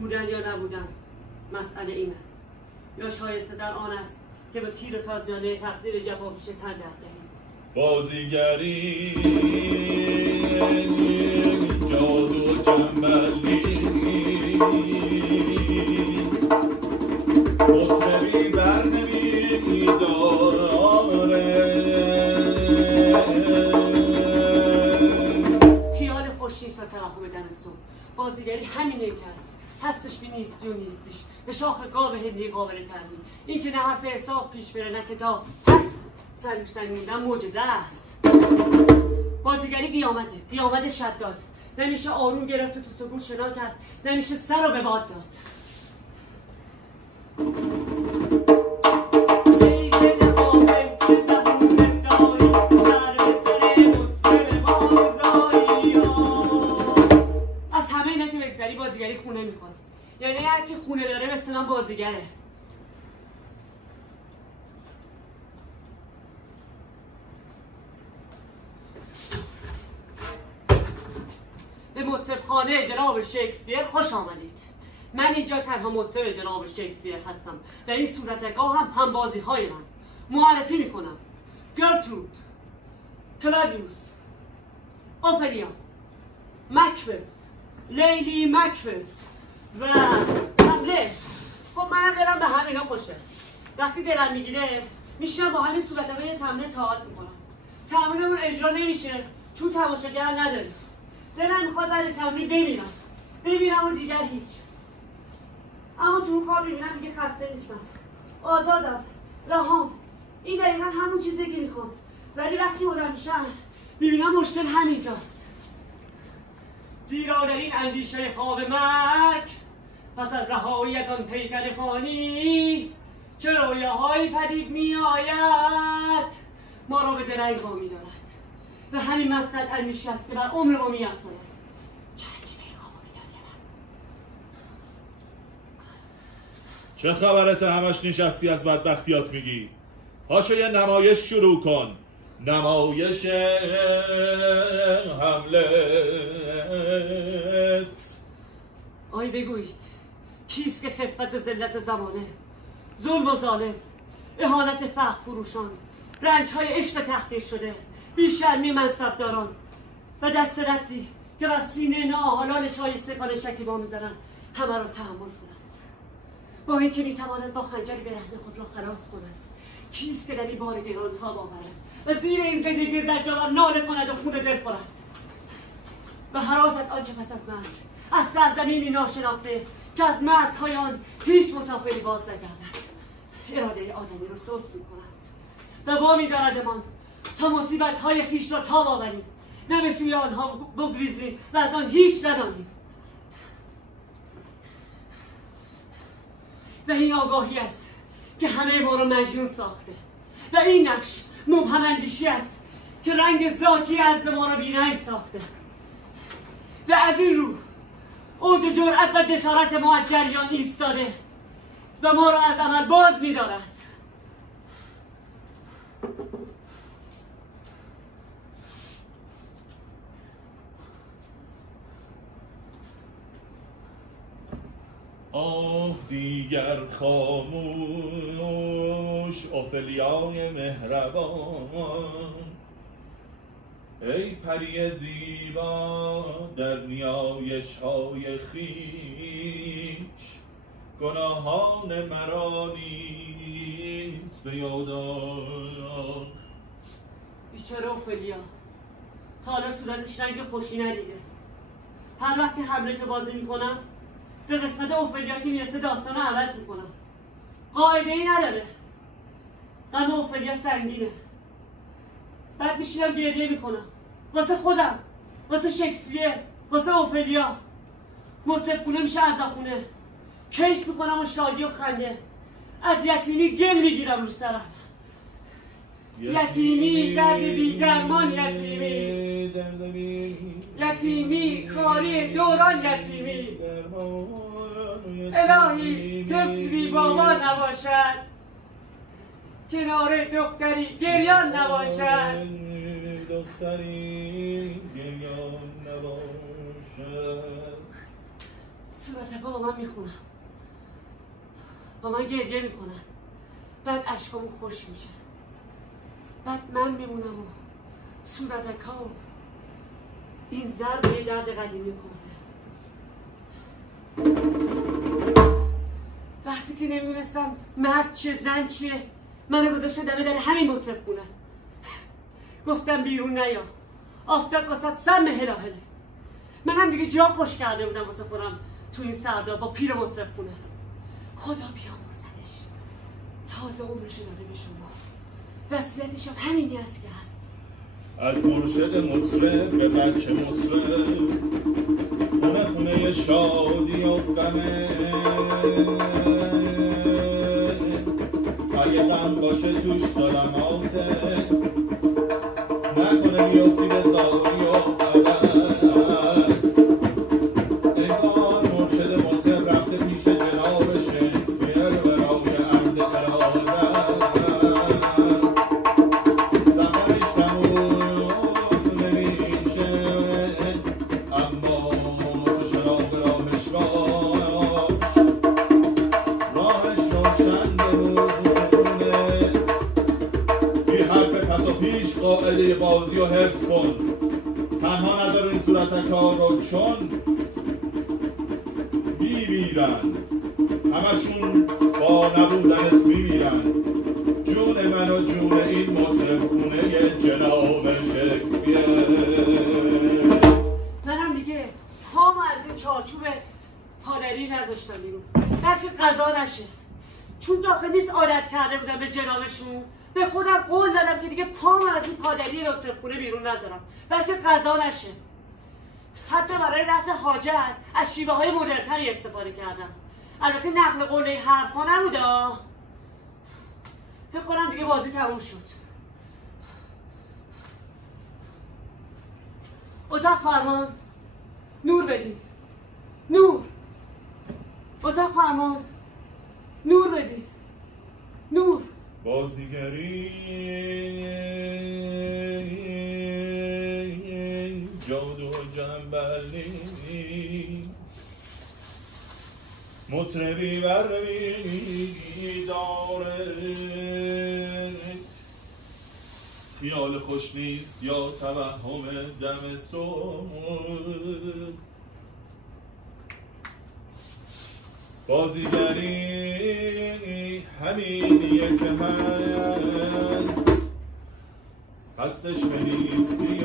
بودن یا نبودن مسئله این است، یا شایسته در آن است که به تیر تازیانه تقدیر جفاپیشه تن در دهیم. بازیگری جادو و جنبلی مطربی بر نمی داره. خیال خوش نیست و توهم دم صبح. بازیگری همینه که هست، هستش بی نیستی و نیستیش. به شاخ گاو هندی قابل کردیم. این که نه حرف حساب پیش بره نه کتاب، پس سرگشتن موندن معجزه است. بازیگری قیامت شداد. نمیشه آروم گرفت و تو سکوت شنا کرد، نمیشه سر رو به باد داد. از همه اینا که بگذری بازیگری خونه میخواد. یعنی هر کی خونه داره مثل من بازیگره. به مطربخانه جناب شکسپیر خوش آمدید. من اینجا تنها مطرب جناب شکسپیر هستم و این صورتگاه هم بازی های من. معرفی میکنم: گرترود، کلادیوس، اوفلیا، مکبث، لیلی مکبث و حمله. خب منم دلم به همینا خوشه. وقتی دلم میگیره میشینم با همین صورتگاه یه تمرین تئاتر میکنم. تمرینمون اجرا نمیشه چون تماشاگر نداریم. دلم میخواد بعد تمرین ببینم و دیگر هیچ. اما تو اون خواب میبینم دیگه خسته نیستم، آزادم، رهام. این دقیقا همون چیزی که میخوام. ولی وقتی بلند میشم میبینم مشکل همینجاست. زیرا در این اندیشه خواب مرگ پس از رهایی از آن پیکر فانی چه رویاهایی پدید میآید ما را به درنگ وامی دارد و همین مقصد اندیشه است که بر عمر ما میافزاید. چه خبرت همش نشستی از بدبختیات میگی؟ پاشو یه نمایش شروع کن. نمایش هملت. آی بگویید کیست که خفت ذلت زمانه، ظلم و ظالم، اهانت فقر فروشان، رنجهای عشق تحقیر شده، بیشرمی منصبداران و دست ردی که بر سینه ناحالان شایستگان شکیبا میزنن همه را تحمل کند، با اینکه میتواند با خنجری برهنه خود را خلاص کند. کیست که در این بار گران تاب آورد و زیر این زندگی زجران ناله کند و خون دل خورد و هراست آنچه پس از مرگ از سرزمینی ناشناخته که از مرزهای آن هیچ مسافری باز نگردد اراده آدمی را سست میکند و وامی داردمان تا مصیبت‌های خویش را تاب آوریم، نه به سوی آنها بگریزیم و از آن هیچ ندانیم. و این آگاهی است که همه ما را مجنون ساخته و این نقش مبهم اندیشی است که رنگ ذاتی از به ما را بیرنگ ساخته و از این رو اوج جرأت و جسارت ما از جریان ایستاده و ما را از عمل باز می‌دارد. آه دیگر خاموش اوفلیای مهربان، ای پری زیبا در نیایش‌های خویش گناهان مرا نیز به یاد آر. بیچاره اوفلیا تا حالا صورتش رنگ خوشی ندیده. هر وقت که هملت بازی میکنم به قسمت اوفلیا که میرسه داستان رو عوض میکنم. قاعده ای نداره. غم اوفلیا سنگینه. بعد میشینم گریه میکنم واسه خودم، واسه شکسپیر، واسه اوفلیا. مطربخونه میشه عزاخونه. کیف میکنم و شادی و خنده. از یتیمی گل میگیرم رو سرم. یتیمی درد بی درمان، یتیمی کاری دوران، یتیمی الهی طفل بی بابا نباشد، کنار دختری گریان نباشد، دختری گریان نباشد. صورت مطربا با من میخونن، با من گریه میکنن، بعد اشکامون خوش میشه، بعد من میمونم و صورتکا و این ضرب یه درد قدیمی کنه. وقتی که نمیدونستم مرد چیه زن چیه منو گذاشتن دمه در همین مطرب خونه. گفتم بیرون نیا، آفتاب واسه سم هلاهله. منم دیگه جا خوش کرده بودم واسه خودم تو این سردا با پیر مطرب خونه. خدا بیامرزنش، تازه عمرشو داده به شما، وصیتش هم همینی است که هست. از مرشد مطرب به بچه مطرب، خونه خونه شادی و غمه. اگه غم باشه توش ظلماته، نکنه بیفتی به زاری و عبس. انگار مرشد مطرب رفته پیش جناب شکسپیر برای عرض ارادت. سفرش تموم نمیشه، اما تو چراغ راهش باش، راهش روشن بمونه. بی حرف پس و پیش قاعده بازی و حفظ کن، تنها نظر این صورتکا رو چون میمیرن، همشون با نبودنت میمیرن. جون من و جون این مطرب خونه جناب شکسپیر. منم دیگه پامو از این چارچوب پادری نذاشتم بیرون، هرچی قضا نشه. چون داخل نیست عادت کرده بودم به جنابشون، به خودم قول دادم که دیگه پامو از این پادری مطرب خونه بیرون نذارم، هرچی قضا نشه. حتی برای رفع حاجت از شیوه های مدرن‌تری استفاده کردم. البته نقل قوله حرفا نبوده. فکر کنم دیگه بازی تموم شد. اتاق فرمان، نور بدین، نور. اتاق فرمان، نور بدین، نور. بازیگری جادو جنبل نیست، مطربی برمی داره، خیال خوش نیست یا توهم دم صبح. بازیگری همینیه که هست، هستش به نیستی